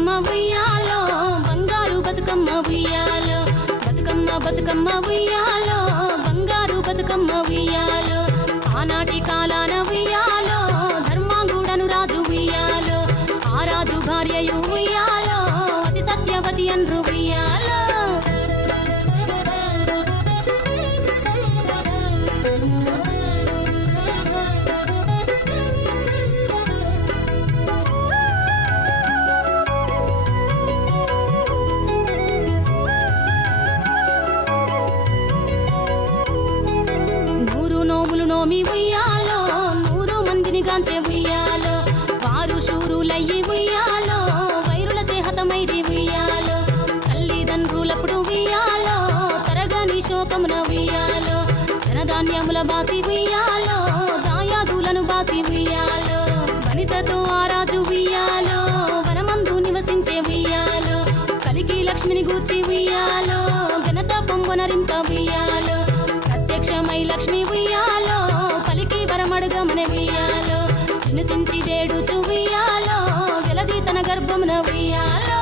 బతుకమ్మ ఉయ్యాలో బంగారు బతుకమ్మ ఉయ్యాలో బతుకమ్మ బతుకమ్మ ఉయ్యాలో బంగారు బతుకమ్మ ఉయ్యాలో ఆనాటి కాలాన ఉయ్యాలో ధర్మాంగుడను రాజు ఉయ్యాలో ఆ రాజు భార్యయు ఉయ్యాలో అతి సత్యవతి అన్రు ఉయ్యాలో నోమి ఉయ్యాలో 100 మందిని గాంచే ఉయ్యాలో వారు శూరులయ్యి ఉయ్యాలో వైరుల చేహతమైరి ఉయ్యాలో తల్లిదండ్రులప్పుడు ఉయ్యాలో తరగని శోకమున ఉయ్యాలో ధనధాన్యముల బాసి ఉయ్యాలో దాయాదులను బాసి ఉయ్యాలో వనితతో ఆరాజు ఉయ్యాలో వనమందు నివసించే ఉయ్యాలో కలికి లక్ష్మిని గూర్చి ఉయ్యాలో ఘనత పొంగునరింప ఉయ్యాలో ప్రత్యక్షమై లక్ష్మి ఉయ్యాలో పలికి వరమడుగమన ఉయ్యాలో వినుతించి వేడుచు ఉయ్యాలో వెలది తన గర్భమున ఉయ్యాలో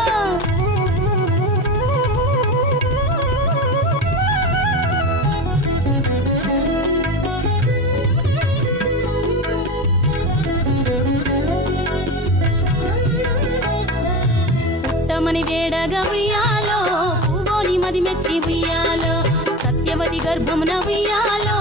పుట్టమని వేడగా ఉయ్యాలో పువ్వోని మది మెచ్చి ఉయ్యాలో సత్యవతి గర్భమున ఉయ్యాలో